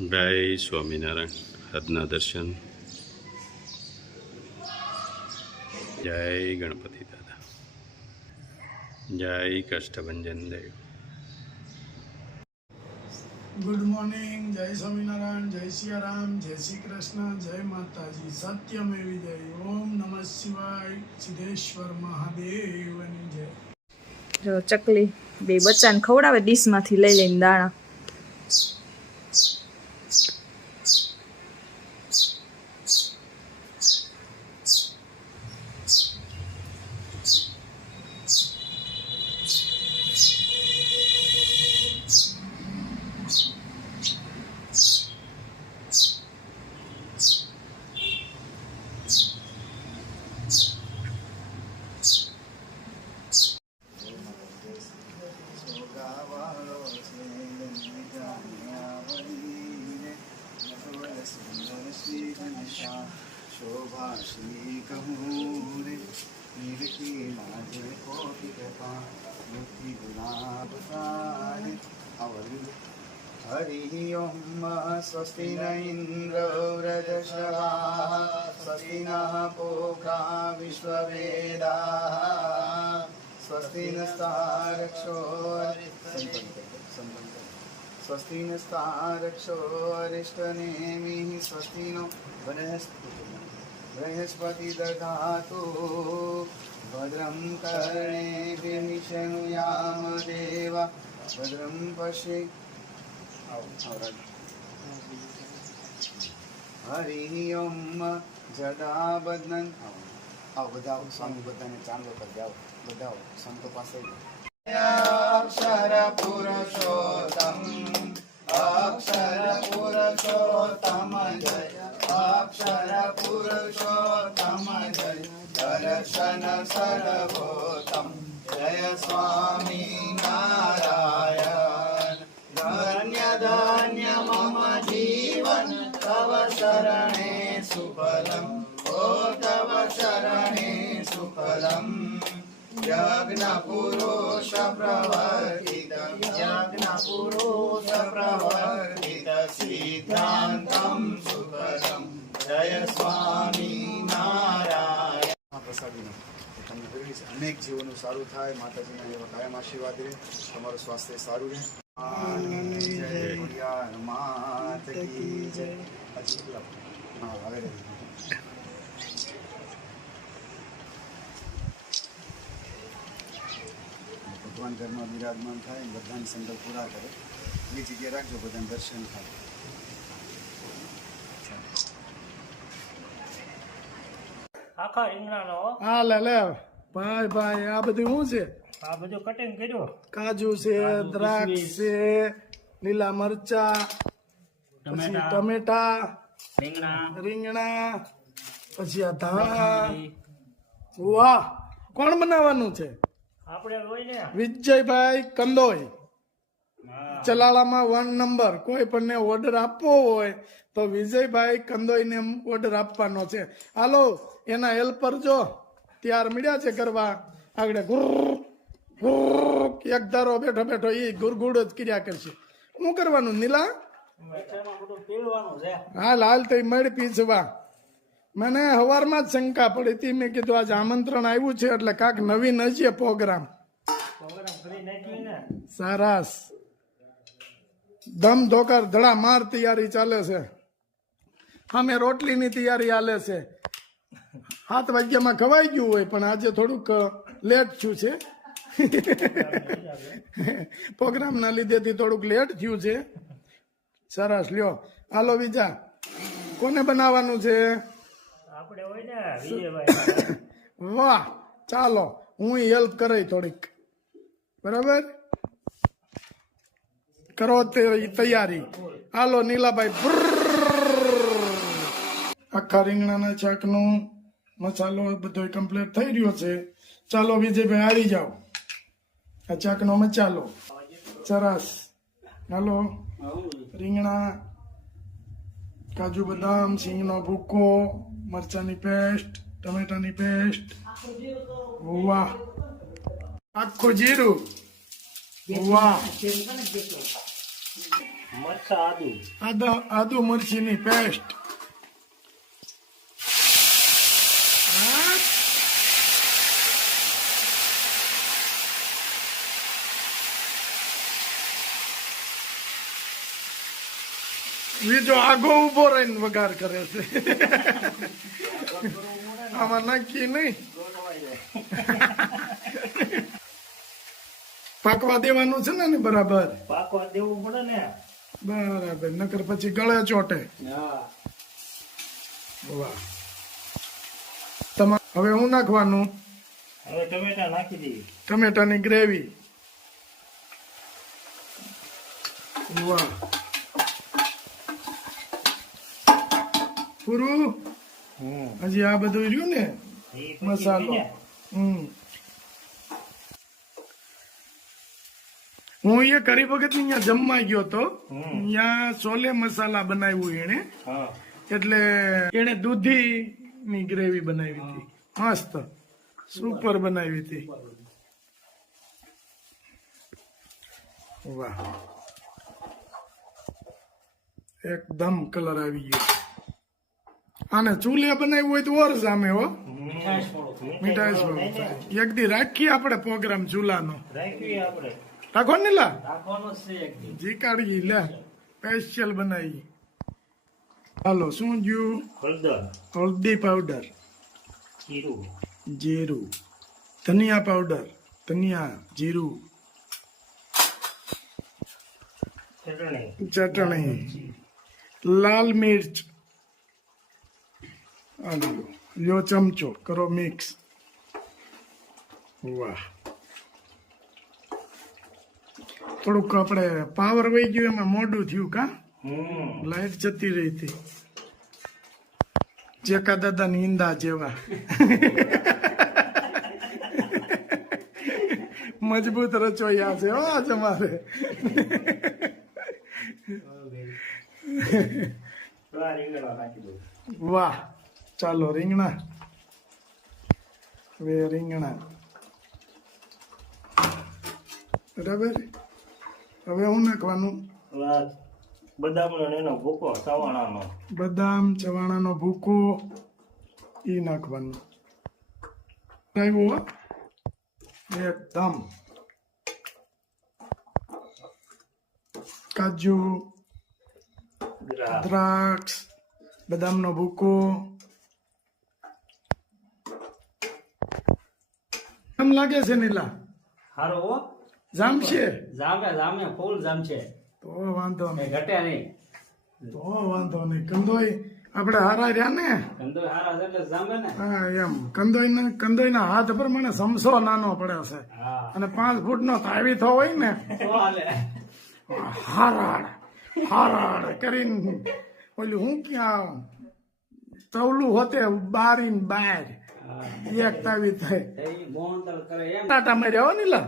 જય સ્વામિનારાયણ. આજના દર્શન. જય ગણપતિ દાદા. જય કષ્ટભંજન દેવ. Good morning. જય સ્વામિનારાયણ, જય સિયારામ, જય શ્રી કૃષ્ણ, જય માતાજી. સત્યમેવી જય. ઓમ નમઃ શિવાય. સિદ્ધેશ્વર મહાદેવની જય. જો ચકલી બે બચ્ચાને ખવડાવે ડીશમાંથી લઈ લઈને દાણા. शोभा श्री कहूँ रे निरखी माझे कोटि कृपा मुक्ति गुलाब सारे अवल हरि ओम स्वस्ति न इंद्र व्रजश्रवा स्वस्ति न पूषा विश्ववेदाः स्वस्ति नस्तारक्षो स्वस्ति नस्तारक्षो अरिष्टनेमिः स्वस्ति नो बृहस्पति दधातु भद्रं कर्णेभिः शृणुयाम देवा भद्रं पश्ये हरिः ओम जदा बदन आओ बधाओ स्वामी बधाने चांदो कर जाओ बधाओ संतो पासे अक्षर पुरुषोत्तम अक्षर पुरुषोत्तम जय अक्षर पुरुषोत्तम जय दर्शन सर्वोत्तम जय स्वामी नारायण धन्य धन्य मम जीवन तव शरणे सुफलम ओ तव शरणे सुफलम यज्ञ पुरुष प्रवर्तित सिद्धांतम सुखदम जय स्वामी नारायण. પ્રસાદીનો તમને કરીશ અનેક જીવોનું સારું થાય. માતાજીના એવા કાયમ આશીર્વાદ રહે. તમારું સ્વાસ્થ્ય સારું રહે. જય માત કી જય. હા હવે ભગવાન ઘરમાં બિરાજમાન થાય બધાને સંકલ્પ પૂરા કરે એ જગ્યાએ રાખજો બધાને દર્શન થાય. આખા રીંગણાનો હા લે ભાઈ ભાઈ આ બધું શું છે? આ બધું કટિંગ કર્યું. કાજુ છે, દ્રાક્ષ છે, લીલા મરચા, પછી ટમેટા, રીંગણા, પછી આ ધાણા. વાહ, કોણ બનાવવાનું છે? આપણે હોય ને વિજયભાઈ કંદોઈ, ચલાળામાં 1 નંબર. કોઈ પણ ઓર્ડર આપવો હોય તો વિજયભાઈ કંદોઈને ઓર્ડર આપવાનો છે. હાલો એના હેલ્પર જો ત્યાર મળ્યા છે કરવા. આગળ એક ધારો બેઠો બેઠો એ ગુરગુડ જ કર્યા કરશે. શું કરવાનું નીલા? હાલ હાલ તો મળી પીછવા. મને સવારમાં જ શંકા પડી હતી. મેં કીધું આજે આમંત્રણ આવ્યું છે એટલે કાંક નવીન હશે પ્રોગ્રામ. સરસ દમ ધોકાર ધડા માર તૈયારી ચાલે છે. અમે રોટલીની તૈયારી ચાલે છે. 7 વાગ્યામાં ખવાઈ ગયું હોય પણ આજે થોડુંક લેટ થયું છે. પ્રોગ્રામના લીધેથી થોડુંક લેટ થયું છે. સરસ લ્યો હાલો બીજા કોને બનાવવાનું છે? આપણે હોય ને વિજયભાઈ. વાહ ચાલો હું હેલ્પ કરાઈ થોડીક. બરાબર કરો તૈયારી. હાલો નીલાભાઈ. આખા રીંગણાના શાકનો મસાલો બધો કમ્પ્લીટ થઈ રહ્યો છે. ચાલો વિજયભાઈ આવી જાઓ. આ શાકનો મસાલો સરસ. હાલો રીંગણા, કાજુ બદામ, સિંગનો ભૂકો, મરચાની પેસ્ટ, ટમેટાની પેસ્ટ. વાહ આખું જીરું. વાહ મરચા આદુ આદુ મરચીની પેસ્ટ. બીજો આગો ઉભો રહીને વઘાર કરે છે. આમાં નાખી નહીં. પાકવા દેવાનું છે ને બરાબર. પાકવા દેવું પડે ને. બરાબર, નકર પછી ગળે ચોટે. હા. વાહ. હવે હું નાખવાનું? હવે ટમેટા નાખી દઈએ. ટમેટાની ગ્રેવી. વાહ, પૂરું. હજી આ બધું રહ્યું ને મસાલો. હું એ કરી વખત અહીંયા જમવા ગયો તો, અહીંયા છોલે મસાલા બનાવ્યું એને. એટલે એને દૂધી ની ગ્રેવી બનાવી હતી, મસ્ત સુપર બનાવી હતી. વાહ, એકદમ કલર આવી ગયો. આને ચૂલે બનાવ્યું હોય તો ઓર સામે હો, મીઠાઈશ વાળું થાય. એક દી રાખીએ આપણે પ્રોગ્રામ ચૂલાનો. રાખો ને લા, જી કાઢી લે, સ્પેશિયલ બનાવી. હાલો, શું જ્યું? હળદી પાવડર, જીરું, ધનિયા પાવડર, ધનિયા, જીરું, ચટણી, લાલ મિર્ચ. લ્યો ચમચો, કરો મિક્સ. વાહ, થોડુંક આપણે પાવર વહી ગયું, એમાં મોડું થયું કા? લાઈટ જતી રહી હતી. જેકા દાદા ની ઈંદા જેવા. મજબૂત રચોઈયા છે હો આજ અમારે. વાહ, ચાલો રીંગણા. હવે રીંગણા બરાબર. હવે હું નાખવાનું? બદામ નો ભૂકો, ચવાણાનો. બદામ ચવાણાનો ભૂકો ઈ નાખવાનું. આવ્યું એકદમ. કાજુ, દ્રાક્ષ, બદામનો ભૂકો. કેમ લાગે છે નીલા? હારો હો, જામશે? જામે ફૂલ જામ છે. તો વાંધો નહીં, ઘટે નહીં. તો વાંધો નહીં. કંદોઈ આપણે હારા રહ્યા ને. કંદોઈ હારા છે એટલે જામે ને. હા એમ. કંદોઈના હાથ પ્રમાણે સમસો નાનો પડે છે, અને 5 ફૂટનો તાવીથો હોય ને, તો હાલે. હારાડ હારાડ કરીને ઓલું હું ક્યાં તવલું હોતે બારીને બાર એક તાવી થાય. એ મોહનતર કરે એમ. ટાટા માર્યા હો નીલા.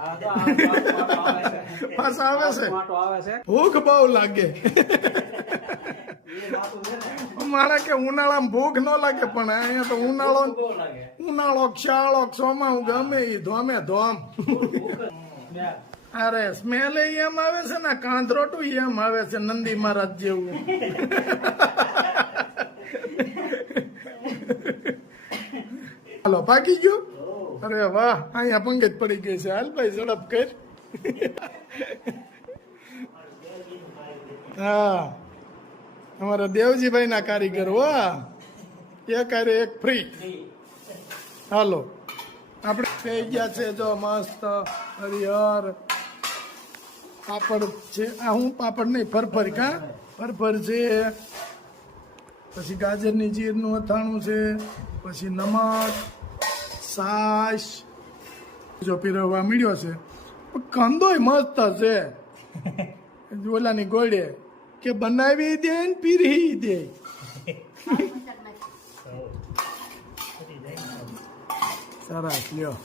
આ તો આ પાટો આવે છે. પાછા આવે છે. પાટો આવે છે. ભૂખ બહુ લાગે. એ વાતું છે ને. મારે કે ઉનાળામાં ભૂખ ન લાગે, પણ અહીંયા તો ઉનાળો બહુ લાગે. ઉનાળો શાળો ચોમાસું ગમે એ ધોમે ધોમ. અરે સ્મેલ એમ આવે છે ને, કાંધરોટું એમ આવે છે, નંદી મહારાજ જેવું. હાલો, પાકી ગયું? અરે વાહ, અહીંયા પંગત પડી ગઈ છે. હાલ ભાઈ ઝડપ કર. હા, અમારા દેવજીભાઈ ના કારીગર હો. એક આરે એક ફ્રી. હાલો, આપણે થઈ ગયા છે જો મસ્ત હરિહર પાપડ છે. આ હું પાપડ નહીં, ફરફર કા ફરફર છે. પછી ગાજરની ચીરનું અથાણું છે. પછી નમક, છાશ જો પીરવવા મળ્યો છે. કંદોય મસ્ત છે. ઓલાની ગોળે કે બનાવી દે ને પીરી દે. સરસ લ્યો.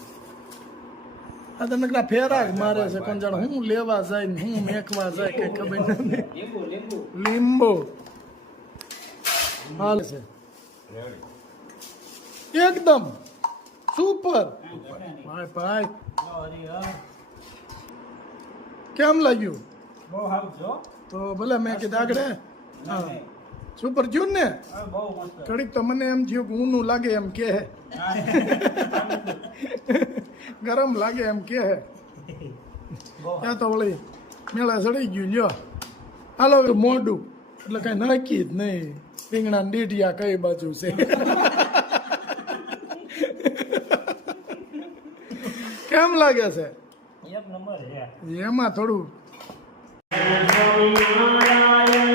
આ તો નકરા ફેરા જ મારે છે. કોણ જાણે હું લેવા જાય ને હું મેકવા જાય કઈ ખબર નથી. લીંબુ હાલ છે એકદમ સુપર. ભાઈ ભાઈ કેમ લાગ્યું? બહુ સારું છે હો. તો ભલે મેં કીધું આગળ હા સુપર થયું ને બહુ મસ્ત ઘડીક તો મને એમ થયું કે ઊનું લાગે એમ કે ગરમ લાગે એમ કે ત્યાં તો વળી મેળા ચડી ગયું લ્યો હાલો મોઢું એટલે કઈ નક્કી જ નહીં રીંગણા દીઢિયા કઈ બાજુ છે કેમ લાગે છે એક નંબર છે એમાં થોડું સ્વામિનારાયણ